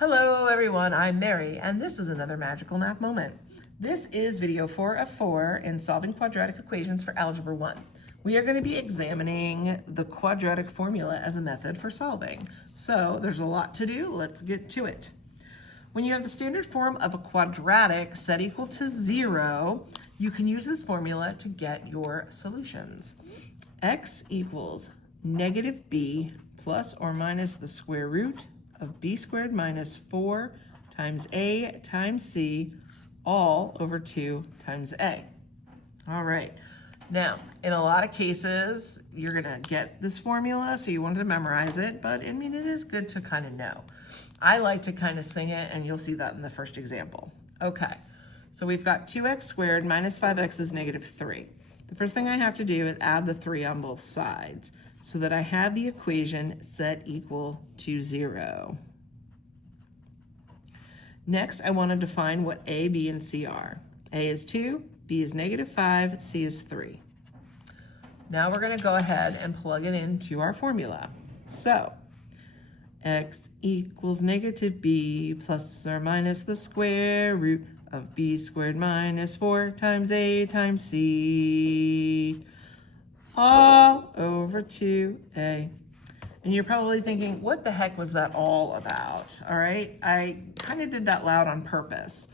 Hello everyone, I'm Mary, and this is another magical math moment. This is video 4 of 4 in solving quadratic equations for Algebra 1. We are going to be examining the quadratic formula as a method for solving. So there's a lot to do, let's get to it. When you have the standard form of a quadratic set equal to 0, you can use this formula to get your solutions. X equals negative b plus or minus the square root of b squared minus 4 times a times c all over 2 times a. All right, now in a lot of cases you're gonna get this formula, so you wanted to memorize it, but I mean it is good to kind of know. I like to kind of sing it, and you'll see that in the first example. Okay, so we've got 2x squared minus 5x is negative 3. The first thing I have to do is add the 3 on both sides, so that I have the equation set equal to 0. Next, I want to define what a, b, and c are. A is 2, b is negative 5, c is 3. Now we're going to go ahead and plug it into our formula. So, x equals negative b plus or minus the square root of b squared minus 4 times a times c all over 2a. And you're probably thinking, what the heck was that all about? All right, I kind of did that loud on purpose.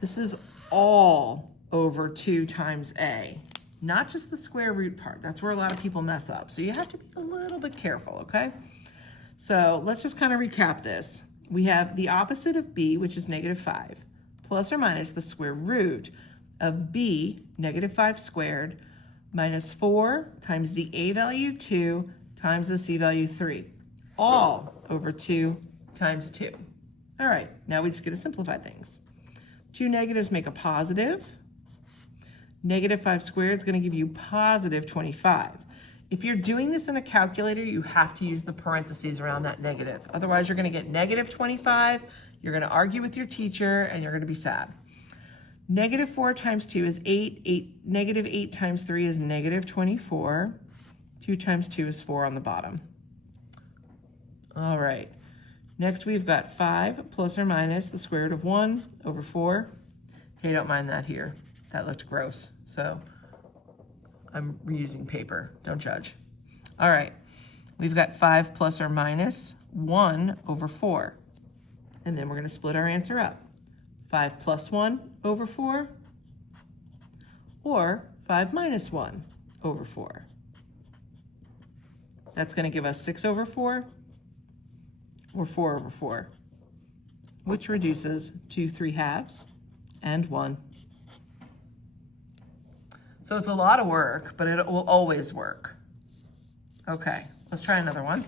This is all over 2 times a, not just the square root part. That's where a lot of people mess up. So you have to be a little bit careful, okay? So let's just kind of recap this. We have the opposite of b, which is negative 5, plus or minus the square root of b, negative 5 squared, minus 4 times the a value 2 times the c value 3, all over 2 times 2. All right, now we just get to simplify things. 2 negatives make a positive. Negative 5 squared is going to give you positive 25. If you're doing this in a calculator, you have to use the parentheses around that negative. Otherwise, you're going to get negative 25, you're going to argue with your teacher, and you're going to be sad. Negative 4 times 2 is 8. Negative 8 times 3 is negative 24. 2 times 2 is 4 on the bottom. All right. Next, we've got 5 plus or minus the square root of 1 over 4. Hey, don't mind that here. That looked gross, so I'm reusing paper. Don't judge. All right. We've got 5 plus or minus 1 over 4. And then we're going to split our answer up. 5 plus 1 over 4, or 5 minus 1 over 4. That's going to give us 6 over 4, or 4 over 4, which reduces to 3/2 and 1. So it's a lot of work, but it will always work. Okay, let's try another one.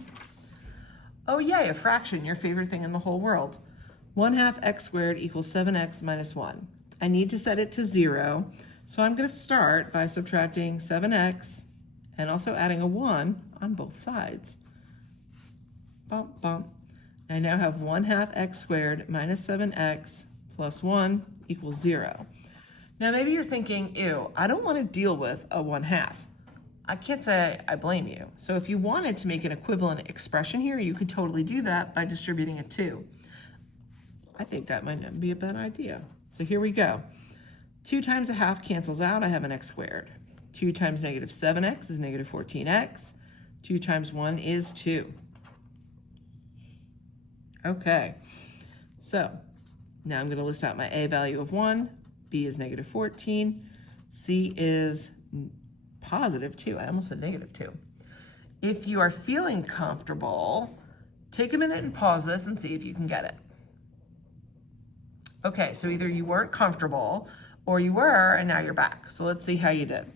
Oh yay, a fraction, your favorite thing in the whole world. 1/2 x squared equals 7x minus 1. I need to set it to 0, so I'm going to start by subtracting 7x and also adding a 1 on both sides. Bump, bump. I now have 1/2 x squared minus 7x plus 1 equals 0. Now maybe you're thinking, ew, I don't want to deal with a 1/2. I can't say I blame you. So if you wanted to make an equivalent expression here, you could totally do that by distributing a 2. I think that might not be a bad idea. So here we go. 2 times a half cancels out. I have an x squared. 2 times negative 7x is negative 14x. 2 times 1 is 2. Okay, so now I'm going to list out my a value of 1. B is negative 14. C is positive 2. I almost said negative 2. If you are feeling comfortable, take a minute and pause this and see if you can get it. Okay, so either you weren't comfortable or you were and now you're back. So let's see how you did.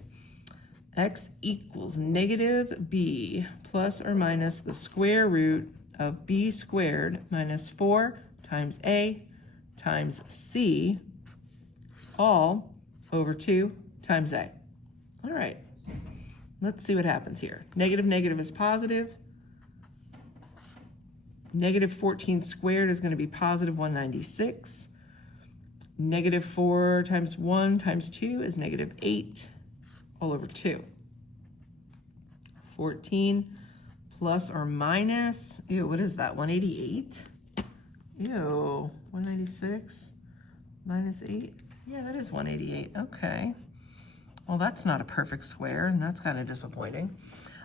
X equals negative b plus or minus the square root of b squared minus 4 times a times c all over 2 times a. All right, let's see what happens here. Negative negative is positive. Negative 14 squared is going to be positive 196. Negative 4 times 1 times 2 is negative 8 all over 2. 14 plus or minus, ew, what is that, 188? Ew, 196 minus 8. Yeah, that is 188. Okay. Well, that's not a perfect square, and that's kind of disappointing.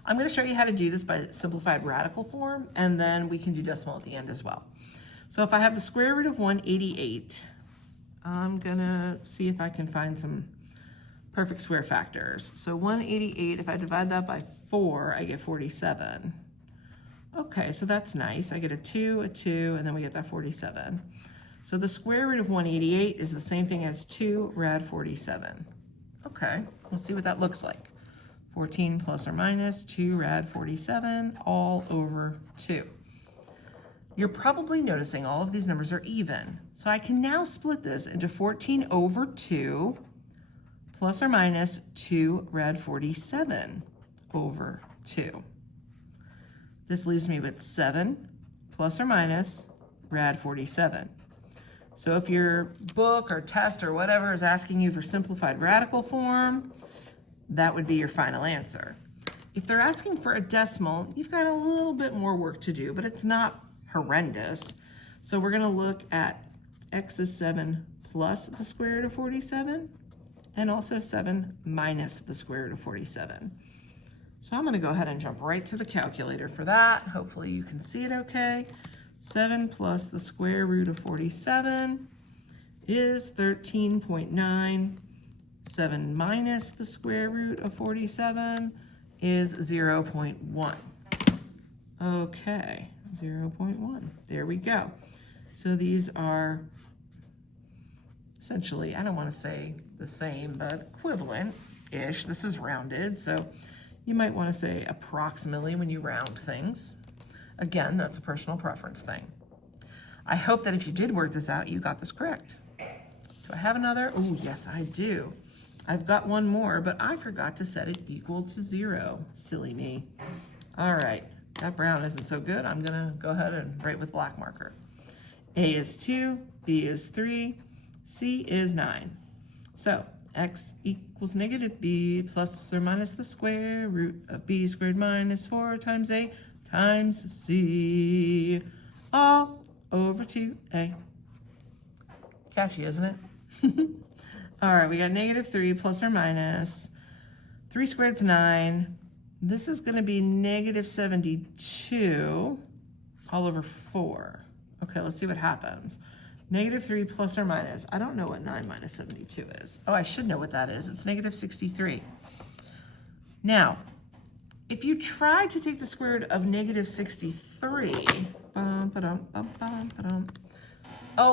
I'm going to show you how to do this by simplified radical form, and then we can do decimal at the end as well. So if I have the square root of 188, I'm going to see if I can find some perfect square factors. So 188, if I divide that by 4, I get 47. Okay, so that's nice. I get a 2, and then we get that 47. So the square root of 188 is the same thing as 2 rad 47. Okay, we'll see what that looks like. 14 plus or minus 2 rad 47 all over 2. You're probably noticing all of these numbers are even. So I can now split this into 14 over 2 plus or minus 2 rad 47 over 2. This leaves me with 7 plus or minus rad 47. So if your book or test or whatever is asking you for simplified radical form, that would be your final answer. If they're asking for a decimal, you've got a little bit more work to do, but it's not horrendous. So we're gonna look at x is 7 plus the square root of 47, and also 7 minus the square root of 47. So I'm gonna go ahead and jump right to the calculator for that. Hopefully you can see it okay. 7 plus the square root of 47 is 13.9. 7 minus the square root of 47 is 0.1. Okay, 0.1. There we go. So these are essentially, I don't want to say the same, but equivalent-ish. This is rounded, so you might want to say approximately when you round things. Again, that's a personal preference thing. I hope that if you did work this out, you got this correct. Do I have another? Oh, yes, I do. I've got one more, but I forgot to set it equal to 0. Silly me. All right, that brown isn't so good. I'm gonna go ahead and write with black marker. A is 2, B is 3, C is 9. So x equals negative b plus or minus the square root of b squared minus 4 times a times c all over 2a. Catchy, isn't it? All right, we got negative 3 plus or minus 3 squared is 9. This is going to be negative 72 all over 4. Okay, let's see what happens. Negative 3 plus or minus. I don't know what 9 minus 72 is. Oh, I should know what that is. It's negative 63. Now, if you try to take the square root of negative 63, oh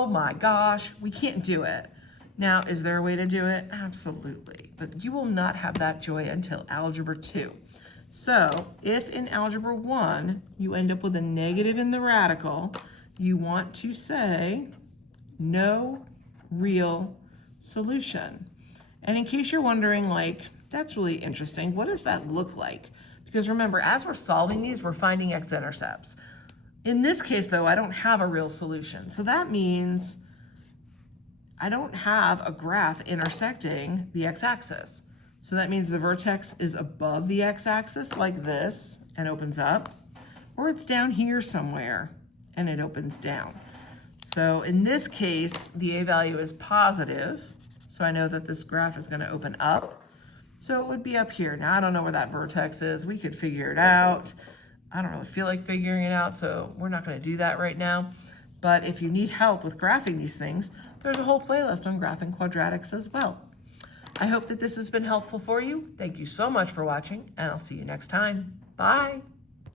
my gosh, we can't do it. Now, is there a way to do it? Absolutely. But you will not have that joy until Algebra 2. So, if in Algebra 1, you end up with a negative in the radical, you want to say no real solution. And in case you're wondering, like, that's really interesting, what does that look like? Because remember, as we're solving these, we're finding x-intercepts. In this case, though, I don't have a real solution. So that means I don't have a graph intersecting the x-axis. So that means the vertex is above the x-axis like this and opens up, or it's down here somewhere and it opens down. So in this case, the a value is positive, so I know that this graph is going to open up. So it would be up here. Now I don't know where that vertex is. We could figure it out. I don't really feel like figuring it out, so we're not going to do that right now. But if you need help with graphing these things, there's a whole playlist on graphing quadratics as well. I hope that this has been helpful for you. Thank you so much for watching, and I'll see you next time. Bye.